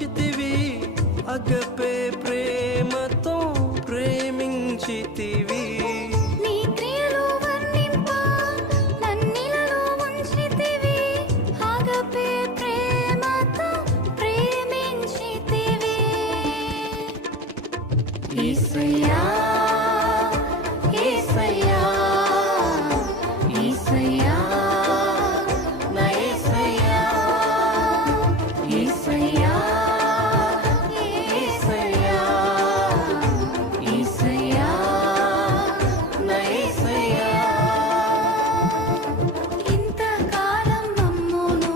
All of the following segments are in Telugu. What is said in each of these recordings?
మార్చితివి, అగపే ప్రేమతో ప్రేమించితివి. నీ క్రియలు వర్ణింప నన్నిలలో ఉంచితివి, అగపే ప్రేమతో ప్రేమించితివి. యేసయ్యా యేసయ్యా యేసయ్యా నా యేసయ్యా యేసయ్యా యేసయ్యా యేసయ్యా నా యేసయ్యా. ఇంతకాలం మమ్మును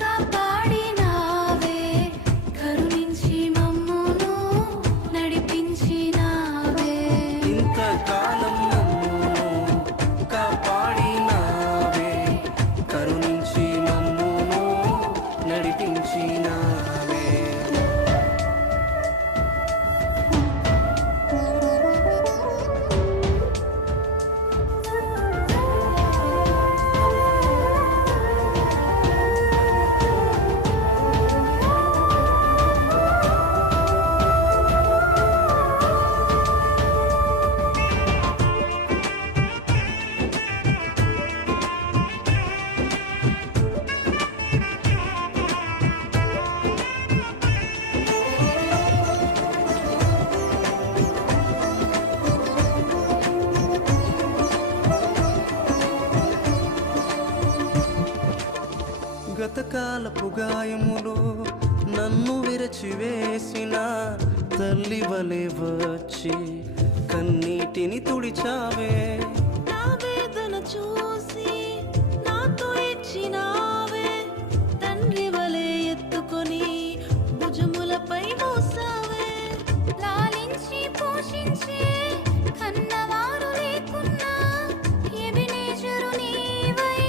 కాపాడినావే, కరుణించి మమ్మును నడిపించినావే. ఇంతకాలం మమ్మును కాపాడినావే, కరుణించి మమ్మును నడిపించినావే. గతకాలపు గాయములు నన్ను విరచివేసిన తల్లి వలె వచ్చి కన్నీటిని తుడిచావే. నా వేదన చూసి నాతో ఇచ్చినావే, తండ్రి వలె ఎత్తుకొని భుజములపై మోసావే. లాలించి పోషించే కన్నవారు లేకున్నా ఎబెనేజరు నీవై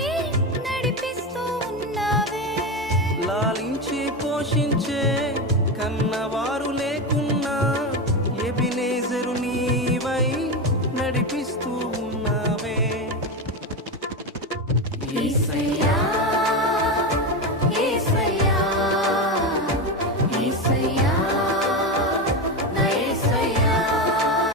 నడిపిస్తూ ఉన్నావే. లాలించి పోషించే కన్నవారు లేకున్నా ఎబినేజరు నీవై నడిపిస్తూ